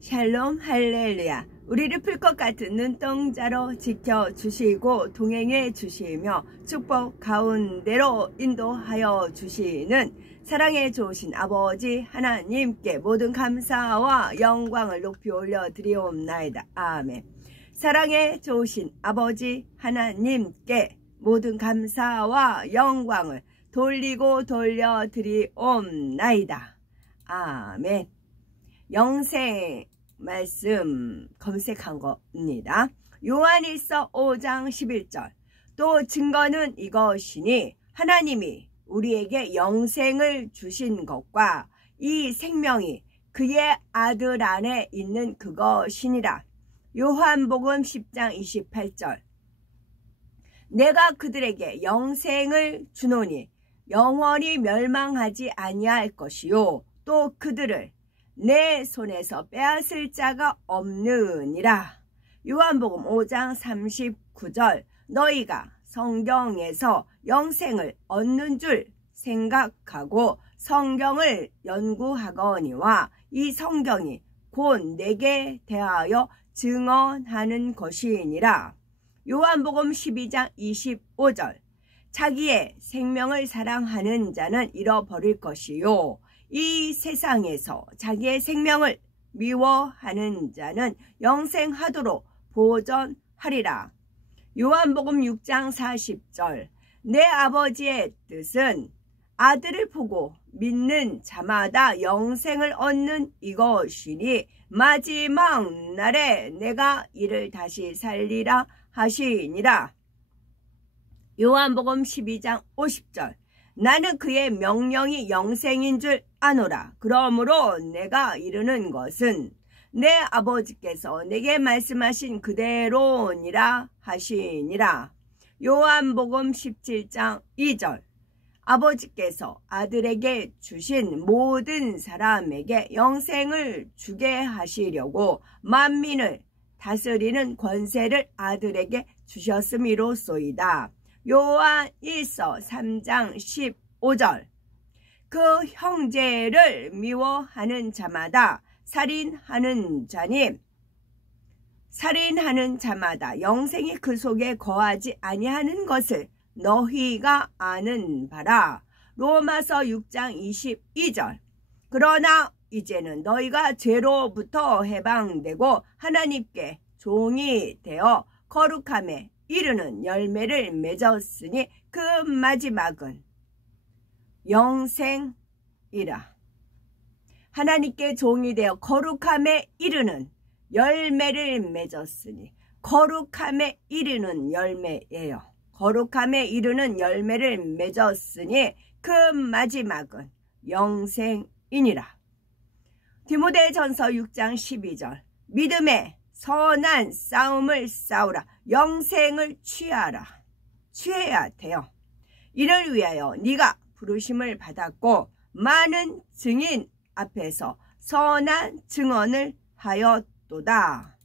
샬롬 할렐루야. 우리를 풀 것 같은 눈동자로 지켜주시고 동행해 주시며 축복 가운데로 인도하여 주시는 사랑에 좋으신 아버지 하나님께 모든 감사와 영광을 높이 올려드리옵나이다. 아멘. 사랑에 좋으신 아버지 하나님께 모든 감사와 영광을 돌리고 돌려드리옵나이다. 아멘. 영생 말씀 검색한 겁니다. 요한일서 5장 11절. 또 증거는 이것이니 하나님이 우리에게 영생을 주신 것과 이 생명이 그의 아들 안에 있는 그것이니라. 요한복음 10장 28절. 내가 그들에게 영생을 주노니 영원히 멸망하지 아니할 것이요 또 그들을 내 손에서 빼앗을 자가 없느니라. 요한복음 5장 39절. 너희가 성경에서 영생을 얻는 줄 생각하고 성경을 연구하거니와 이 성경이 곧 내게 대하여 증언하는 것이니라. 요한복음 12장 25절. 자기의 생명을 사랑하는 자는 잃어버릴 것이요 이 세상에서 자기의 생명을 미워하는 자는 영생하도록 보전하리라. 요한복음 6장 40절. 내 아버지의 뜻은 아들을 보고 믿는 자마다 영생을 얻는 이것이니 마지막 날에 내가 이를 다시 살리라 하시니라. 요한복음 12장 50절. 나는 그의 명령이 영생인 줄 아노라. 그러므로 내가 이르는 것은 내 아버지께서 내게 말씀하신 그대로니라 하시니라. 요한복음 17장 2절. 아버지께서 아들에게 주신 모든 사람에게 영생을 주게 하시려고 만민을 다스리는 권세를 아들에게 주셨음이로소이다. 요한일서 3장 15절. 그 형제를 미워하는 자마다 살인하는 자마다 영생이 그 속에 거하지 아니하는 것을 너희가 아는 바라. 로마서 6장 22절. 그러나 이제는 너희가 죄로부터 해방되고 하나님께 종이 되어 거룩함에 이르는 열매를 맺었으니 그 마지막은 영생이라. 하나님께 종이 되어 거룩함에 이르는 열매를 맺었으니 거룩함에 이르는 열매예요. 거룩함에 이르는 열매를 맺었으니 그 마지막은 영생이니라. 디모데전서 6장 12절. 믿음의 선한 싸움을 싸우라. 영생을 취해야 돼요. 이를 위하여 네가 부르심을 받았고 많은 증인 앞에서 선한 증언을 하였도다.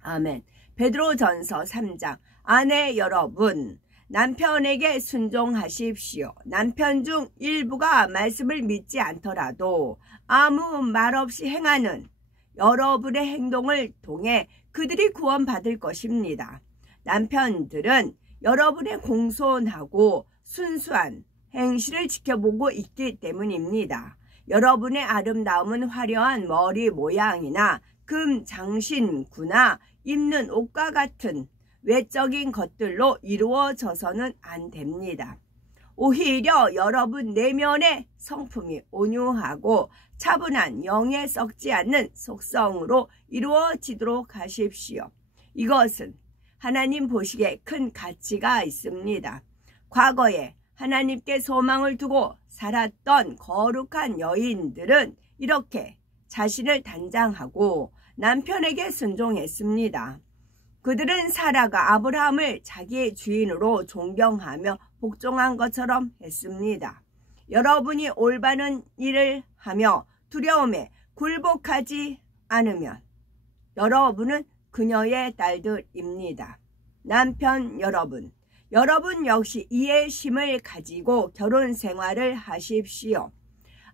아멘. 베드로전서 3장. 아내 여러분, 남편에게 순종하십시오. 남편 중 일부가 말씀을 믿지 않더라도 아무 말 없이 행하는 여러분의 행동을 통해 그들이 구원받을 것입니다. 남편들은 여러분의 공손하고 순수한 행실을 지켜보고 있기 때문입니다. 여러분의 아름다움은 화려한 머리 모양이나 금 장신구나 입는 옷과 같은 외적인 것들로 이루어져서는 안 됩니다. 오히려 여러분 내면의 성품이 온유하고 차분한 영에 썩지 않는 속성으로 이루어지도록 하십시오. 이것은 하나님 보시기에 큰 가치가 있습니다. 과거에 하나님께 소망을 두고 살았던 거룩한 여인들은 이렇게 자신을 단장하고 남편에게 순종했습니다. 그들은 사라가 아브라함을 자기의 주인으로 존경하며 복종한 것처럼 했습니다. 여러분이 올바른 일을 하며 두려움에 굴복하지 않으면 여러분은 그녀의 딸들입니다. 남편 여러분 역시 이해심을 가지고 결혼 생활을 하십시오.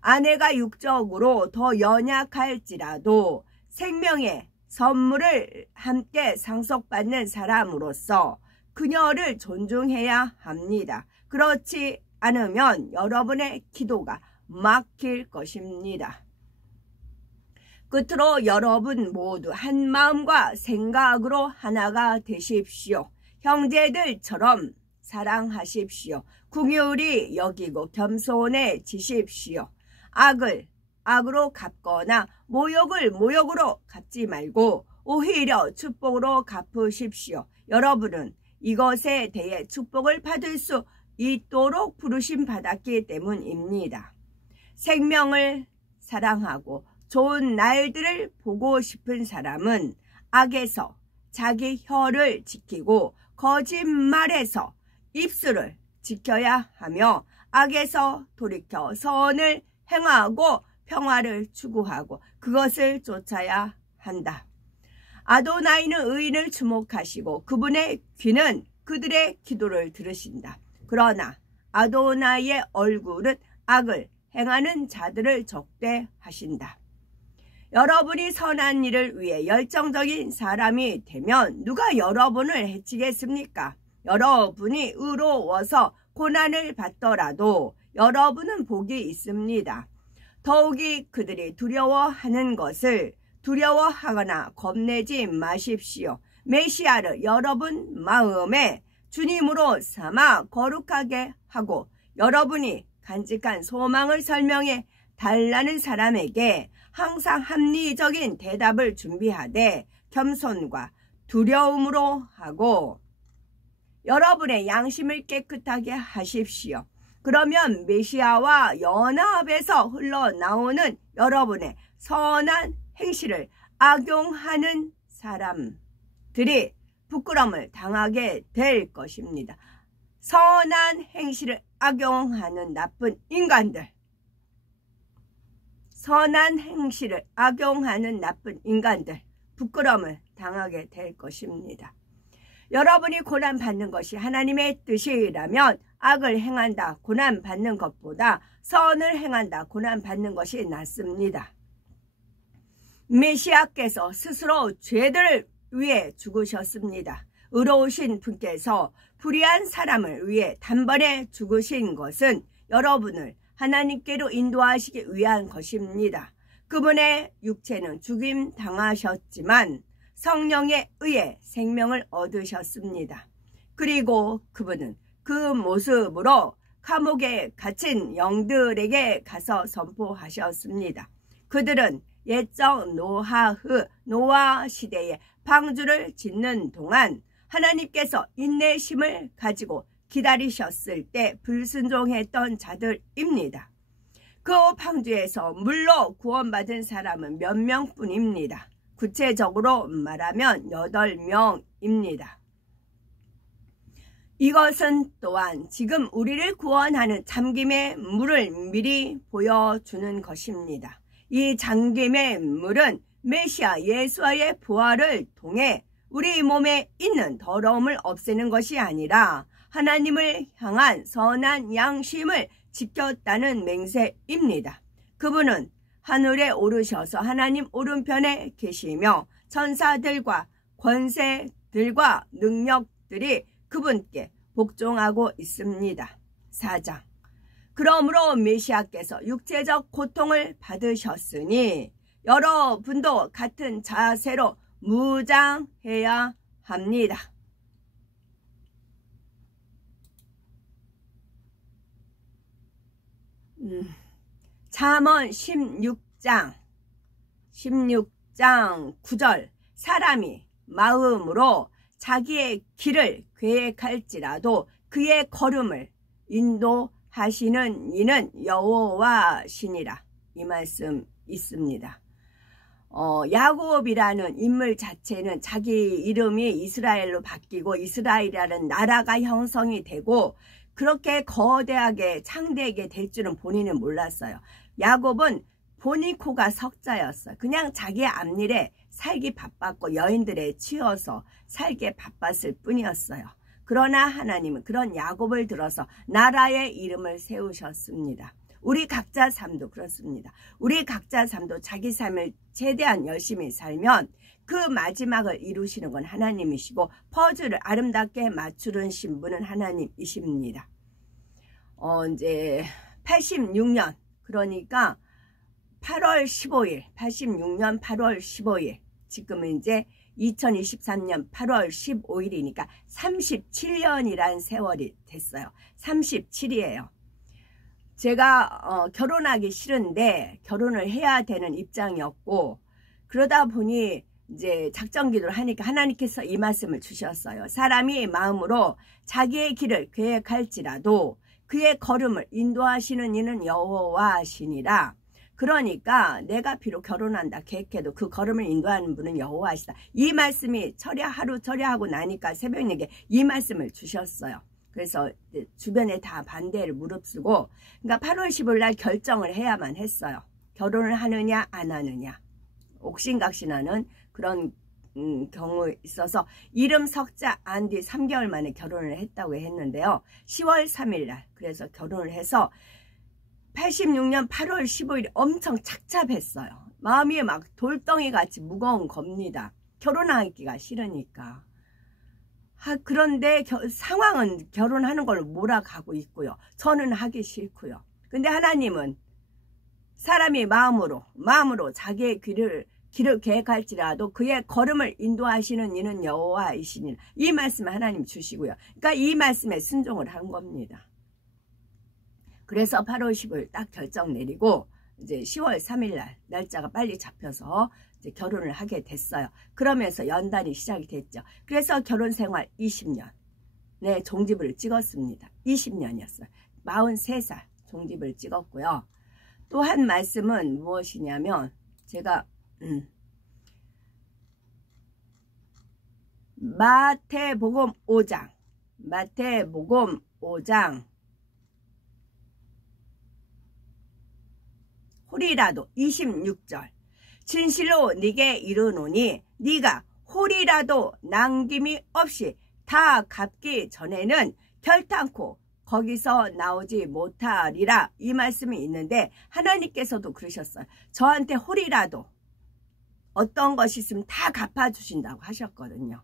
아내가 육적으로 더 연약할지라도 생명의 선물을 함께 상속받는 사람으로서 그녀를 존중해야 합니다. 그렇지 않으면 여러분의 기도가 막힐 것입니다. 끝으로 여러분 모두 한 마음과 생각으로 하나가 되십시오. 형제들처럼 사랑하십시오. 긍휼히 여기고 겸손해지십시오. 악을 악으로 갚거나 모욕을 모욕으로 갚지 말고 오히려 축복으로 갚으십시오. 여러분은 이것에 대해 축복을 받을 수 있도록 부르심 받았기 때문입니다. 생명을 사랑하고 좋은 날들을 보고 싶은 사람은 악에서 자기 혀를 지키고 거짓말에서 입술을 지켜야 하며 악에서 돌이켜 선을 행하고 평화를 추구하고 그것을 쫓아야 한다. 아도나이는 의인을 주목하시고 그분의 귀는 그들의 기도를 들으신다. 그러나 아도나이의 얼굴은 악을 행하는 자들을 적대하신다. 여러분이 선한 일을 위해 열정적인 사람이 되면 누가 여러분을 해치겠습니까? 여러분이 의로워서 고난을 받더라도 여러분은 복이 있습니다. 더욱이 그들이 두려워하는 것을 두려워하거나 겁내지 마십시오. 메시아를 여러분 마음에 주님으로 삼아 거룩하게 하고 여러분이 간직한 소망을 설명해 달라는 사람에게 항상 합리적인 대답을 준비하되 겸손과 두려움으로 하고 여러분의 양심을 깨끗하게 하십시오. 그러면 메시아와 연합에서 흘러나오는 여러분의 선한 행실을 악용하는 사람들이 부끄러움을 당하게 될 것입니다. 선한 행실을 악용하는 나쁜 인간들, 선한 행실을 악용하는 나쁜 인간들 부끄러움을 당하게 될 것입니다. 여러분이 고난받는 것이 하나님의 뜻이라면 악을 행한다 고난받는 것보다 선을 행한다 고난받는 것이 낫습니다. 메시아께서 스스로 죄들을 위해 죽으셨습니다. 의로우신 분께서 불의한 사람을 위해 단번에 죽으신 것은 여러분을 하나님께로 인도하시기 위한 것입니다. 그분의 육체는 죽임 당하셨지만 성령에 의해 생명을 얻으셨습니다. 그리고 그분은 그 모습으로 감옥에 갇힌 영들에게 가서 선포하셨습니다. 그들은 옛적 노아 시대에 방주를 짓는 동안 하나님께서 인내심을 가지고 기다리셨을 때 불순종했던 자들입니다. 그 방주에서 물로 구원받은 사람은 몇 명뿐입니다. 구체적으로 말하면 8명입니다. 이것은 또한 지금 우리를 구원하는 잠김의 물을 미리 보여주는 것입니다. 이 잠김의 물은 메시아 예수와의 부활을 통해 우리 몸에 있는 더러움을 없애는 것이 아니라 하나님을 향한 선한 양심을 지켰다는 맹세입니다. 그분은 하늘에 오르셔서 하나님 오른편에 계시며 천사들과 권세들과 능력들이 그분께 복종하고 있습니다. 4장. 그러므로 메시아께서 육체적 고통을 받으셨으니 여러분도 같은 자세로 무장해야 합니다. 잠언 16장 9절 사람이 마음으로 자기의 길을 계획할지라도 그의 걸음을 인도하시는 이는 여호와시니라. 이 말씀 있습니다. 야곱이라는 인물 자체는 자기 이름이 이스라엘로 바뀌고 이스라엘이라는 나라가 형성이 되고 그렇게 거대하게 창대하게 될 줄은 본인은 몰랐어요. 야곱은 본인 코가 석자였어요. 그냥 자기 앞일에 살기 바빴고 여인들에 치여서 살기 바빴을 뿐이었어요. 그러나 하나님은 그런 야곱을 들어서 나라의 이름을 세우셨습니다. 우리 각자 삶도 그렇습니다. 우리 각자 삶도 자기 삶을 최대한 열심히 살면 그 마지막을 이루시는 건 하나님이시고 퍼즐을 아름답게 맞추신 분은 하나님이십니다. 이제 86년 그러니까 8월 15일 86년 8월 15일 지금은 이제 2023년 8월 15일이니까 37년이란 세월이 됐어요. 37이에요. 제가 결혼하기 싫은데 결혼을 해야 되는 입장이었고 그러다 보니 이제 작정기도를 하니까 하나님께서 이 말씀을 주셨어요. 사람이 마음으로 자기의 길을 계획할지라도 그의 걸음을 인도하시는 이는 여호와시니라. 그러니까 내가 비록 결혼한다 계획해도 그 걸음을 인도하는 분은 여호와시다. 이 말씀이 하루 철야하고 나니까 새벽녘에 이 말씀을 주셨어요. 그래서 주변에 다 반대를 무릅쓰고 그러니까 8월 15일 날 결정을 해야만 했어요. 결혼을 하느냐 안 하느냐. 옥신각신하는 그런 경우에 있어서 이름 석자 안 뒤 3개월 만에 결혼을 했다고 했는데요. 10월 3일 날 그래서 결혼을 해서 86년 8월 15일 엄청 착잡했어요. 마음이 막 돌덩이 같이 무거운 겁니다. 결혼하기가 싫으니까. 그런데 상황은 결혼하는 걸로 몰아가고 있고요. 저는 하기 싫고요. 근데 하나님은 사람이 마음으로 자기의 길을 계획할지라도 그의 걸음을 인도하시는 이는 여호와이시니라. 이 말씀을 하나님 주시고요. 그러니까 이 말씀에 순종을 한 겁니다. 그래서 8월 15일 딱 결정 내리고 이제 10월 3일 날 날짜가 빨리 잡혀서 이제 결혼을 하게 됐어요. 그러면서 연단이 시작이 됐죠. 그래서 결혼 생활 20년 네 종지부를 찍었습니다. 20년이었어요. 43살 종지부를 찍었고요. 또 한 말씀은 무엇이냐면 제가 마태복음 5장 홀이라도 26절 진실로 네게 이르노니 네가 홀이라도 남김이 없이 다 갚기 전에는 결탄코 거기서 나오지 못하리라. 이 말씀이 있는데 하나님께서도 그러셨어요. 저한테 홀이라도 어떤 것이 있으면 다 갚아주신다고 하셨거든요.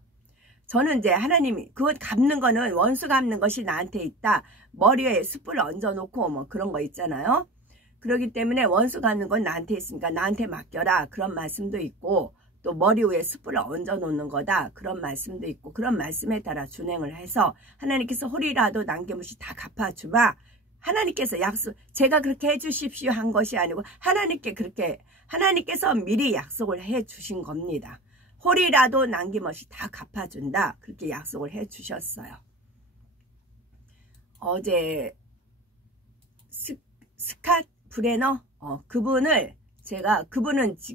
저는 이제 하나님이 그것 갚는 거는 원수 갚는 것이 나한테 있다. 머리에 숯불을 얹어놓고 뭐 그런 거 있잖아요. 그렇기 때문에 원수 갚는 건 나한테 있으니까 나한테 맡겨라. 그런 말씀도 있고 또 머리 위에 숯불을 얹어 놓는 거다. 그런 말씀도 있고 그런 말씀에 따라 준행을 해서 하나님께서 홀이라도 남김없이 다 갚아주마. 하나님께서 제가 그렇게 해주십시오 한 것이 아니고 하나님께서 미리 약속을 해주신 겁니다. 홀이라도 남김없이 다 갚아준다. 그렇게 약속을 해주셨어요. 어제 스캇 브레너 그분은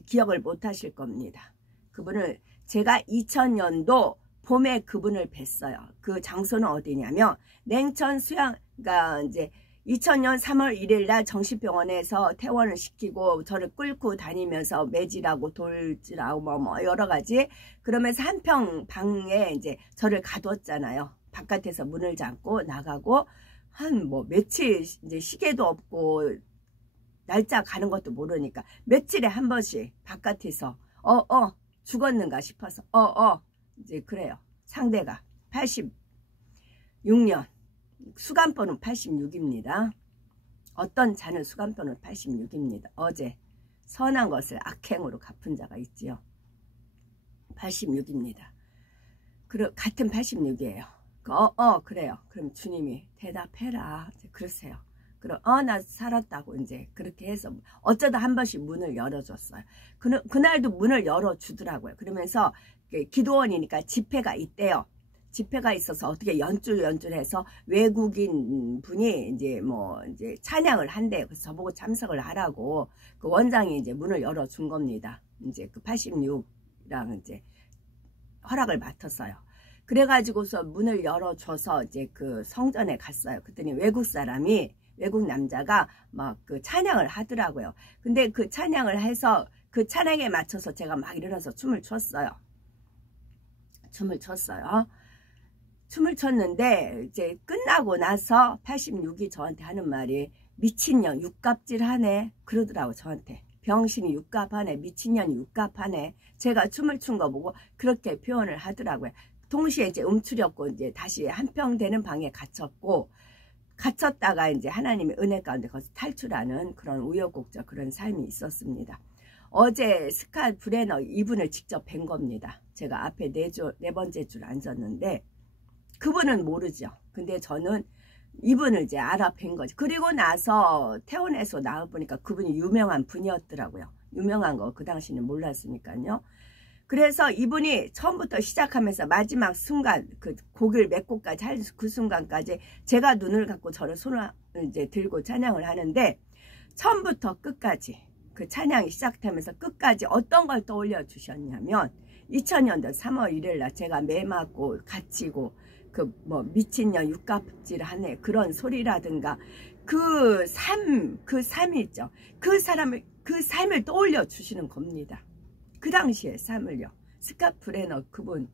기억을 못 하실 겁니다. 그분을 제가 2000년도 봄에 그분을 뵀어요. 그 장소는 어디냐면 냉천 수양 그러니까 이제 2000년 3월 1일 날 정신병원에서 퇴원을 시키고 저를 끌고 다니면서 매질하고 돌질하고 뭐 여러 가지 그러면서 한평 방에 이제 저를 가뒀잖아요. 바깥에서 문을 잠고 나가고 한 뭐 며칠 이제 시계도 없고 날짜 가는 것도 모르니까 며칠에 한 번씩 바깥에서 죽었는가 싶어서 이제 그래요. 상대가 86년 수감번호 86입니다. 어떤 자는 수감번호 86입니다. 어제 선한 것을 악행으로 갚은 자가 있지요. 86입니다. 같은 86이에요. 그래요. 그럼 주님이 대답해라. 그러세요. 그럼 나 살았다고 이제 그렇게 해서 어쩌다 한 번씩 문을 열어줬어요. 그날도 문을 열어주더라고요. 그러면서 기도원이니까 집회가 있대요. 집회가 있어서 어떻게 연줄해서 외국인 분이 이제 찬양을 한대요. 그래서 저보고 참석을 하라고 그 원장이 이제 문을 열어준 겁니다. 이제 그 86이랑 이제 허락을 맡았어요. 그래가지고서 문을 열어줘서 이제 그 성전에 갔어요. 그랬더니 외국 남자가 막 그 찬양을 하더라고요. 근데 그 찬양을 해서 그 찬양에 맞춰서 제가 막 일어나서 춤을 췄어요. 춤을 췄는데 이제 끝나고 나서 86이 저한테 하는 말이 미친년 육갑질하네 그러더라고 저한테. 병신이 육갑하네, 미친년이 육갑하네. 제가 춤을 춘 거 보고 그렇게 표현을 하더라고요. 동시에 이제 움츠렸고 이제 다시 한평되는 방에 갇혔다가 이제 하나님의 은혜 가운데 거기서 탈출하는 그런 우여곡절 그런 삶이 있었습니다. 어제 스칼 브레너 이분을 직접 뵌 겁니다. 제가 앞에 네 번째 줄 앉았는데 그분은 모르죠. 근데 저는 이분을 이제 알아뵌 거지. 그리고 나서 퇴원해서 나와보니까 그분이 유명한 분이었더라고요. 유명한 거 그 당시는 몰랐으니까요. 그래서 이분이 처음부터 시작하면서 마지막 순간 그 곡을 몇 곡까지 할 그 순간까지 제가 눈을 감고 저를 손을 이제 들고 찬양을 하는데 처음부터 끝까지 그 찬양이 시작되면서 끝까지 어떤 걸 떠올려 주셨냐면 2000년도 3월 1일 날 제가 매 맞고 갇히고 그 뭐 미친년 육갑질 하네 그런 소리라든가 그 삶이 있죠. 그 삶을 떠올려 주시는 겁니다. 그 당시의 삶을요. 스칼 브레너 그분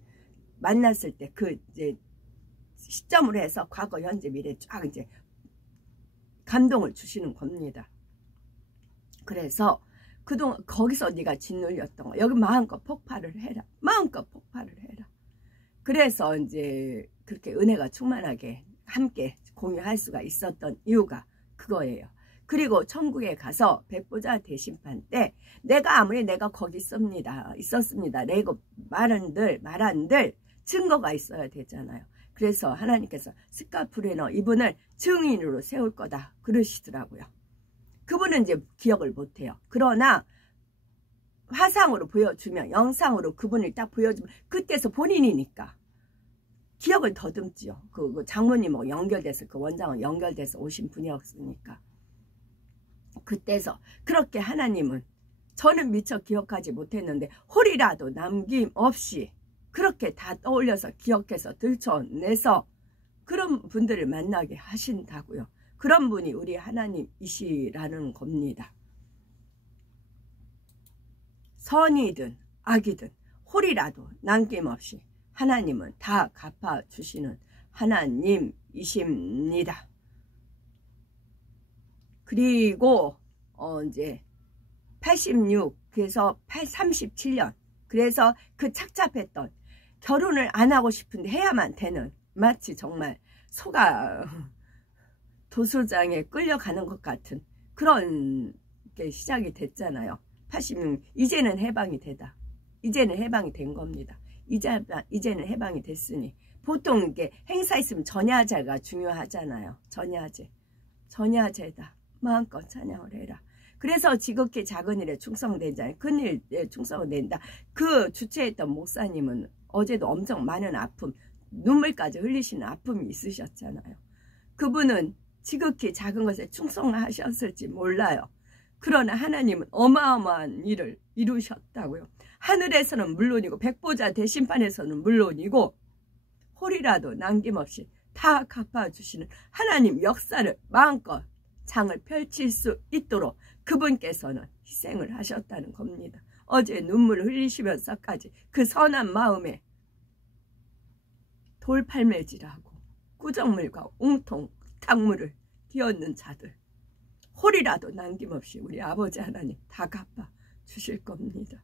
만났을 때 그 이제 시점으로 해서 과거, 현재, 미래 쫙 이제 감동을 주시는 겁니다. 그래서 그동안 거기서 네가 짓눌렸던 거 여기 마음껏 폭발을 해라. 마음껏 폭발을 해라. 그래서 이제 그렇게 은혜가 충만하게 함께 공유할 수가 있었던 이유가 그거예요. 그리고 천국에 가서 백보자 대심판 때 내가 거기 있었습니다. 내가 말한들 증거가 있어야 되잖아요. 그래서 하나님께서 스칼 브레너 이분을 증인으로 세울 거다 그러시더라고요. 그분은 이제 기억을 못해요. 그러나 화상으로 보여주면 영상으로 그분을 딱 보여주면 그때서 본인이니까 기억을 더듬지요. 그 장모님하고 연결돼서 그 원장은 연결돼서 오신 분이었으니까 그때서 그렇게 하나님은 저는 미처 기억하지 못했는데 홀이라도 남김없이 그렇게 다 떠올려서 기억해서 들춰내서 그런 분들을 만나게 하신다고요. 그런 분이 우리 하나님이시라는 겁니다. 선이든 악이든 홀이라도 남김없이 하나님은 다 갚아주시는 하나님이십니다. 그리고 이제 86 그래서 37년 그래서 그 착잡했던 결혼을 안 하고 싶은데 해야만 되는 마치 정말 소가 도수장에 끌려가는 것 같은 그런 게 시작이 됐잖아요. 86 이제는 해방이 되다. 이제는 해방이 된 겁니다. 이제는 해방이 됐으니 보통 이게 행사 있으면 전야제가 중요하잖아요. 전야제다. 마음껏 찬양을 해라. 그래서 지극히 작은 일에 충성된자는 큰 일에 충성을 낸다. 그 주최했던 목사님은 어제도 엄청 많은 아픔, 눈물까지 흘리시는 아픔이 있으셨잖아요. 그분은 지극히 작은 것에 충성하셨을지 몰라요. 그러나 하나님은 어마어마한 일을 이루셨다고요. 하늘에서는 물론이고 백보자 대심판에서는 물론이고 홀이라도 남김없이 다 갚아주시는 하나님 역사를 마음껏 장을 펼칠 수 있도록 그분께서는 희생을 하셨다는 겁니다. 어제 눈물을 흘리시면서까지 그 선한 마음에 돌팔매질하고 구정물과 옹통 탕물을 띄얹는 자들 홀이라도 남김없이 우리 아버지 하나님 다 갚아 주실 겁니다.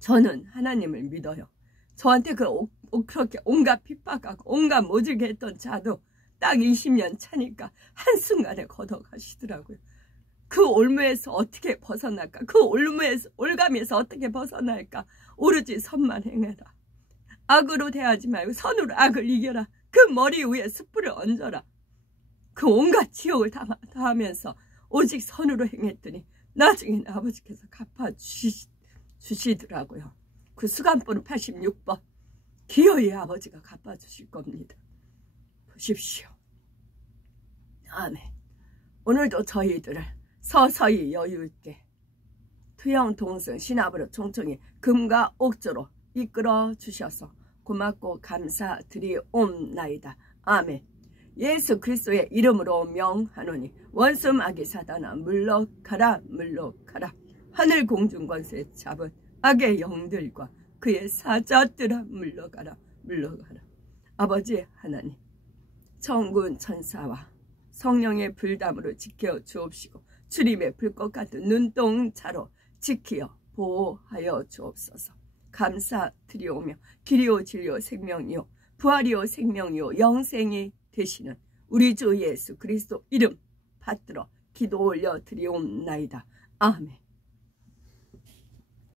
저는 하나님을 믿어요. 저한테 그렇게 온갖 핍박하고 온갖 모질게 했던 자도 딱 20년 차니까 한순간에 걷어가시더라고요. 그 올무에서 어떻게 벗어날까? 그 올감에서 어떻게 벗어날까? 오로지 선만 행해라. 악으로 대하지 말고 선으로 악을 이겨라. 그 머리 위에 숯불을 얹어라. 그 온갖 지옥을 다하면서 오직 선으로 행했더니 나중에는 아버지께서 갚아주시더라고요. 그 수간번호 86번 기어이 아버지가 갚아주실 겁니다. 보십시오. 아멘. 오늘도 저희들을 서서히 여유있게 투영 동승 신압으로 총총히 금과 옥조로 이끌어 주셔서 고맙고 감사드리옵나이다. 아멘. 예수 그리스도의 이름으로 명하노니 원수 마귀 사단아 물러가라 물러가라. 하늘 공중 권세 잡은 악의 영들과 그의 사자들아 물러가라 물러가라. 아버지 하나님 천군 천사와 성령의 불담으로 지켜 주옵시고 주님의 불꽃 같은 눈동자로 지키어 보호하여 주옵소서. 감사드리오며 길이요 진리요 생명이요 부활이요 생명이요 영생이 되시는 우리 주 예수 그리스도 이름 받들어 기도 올려 드리옵나이다. 아멘.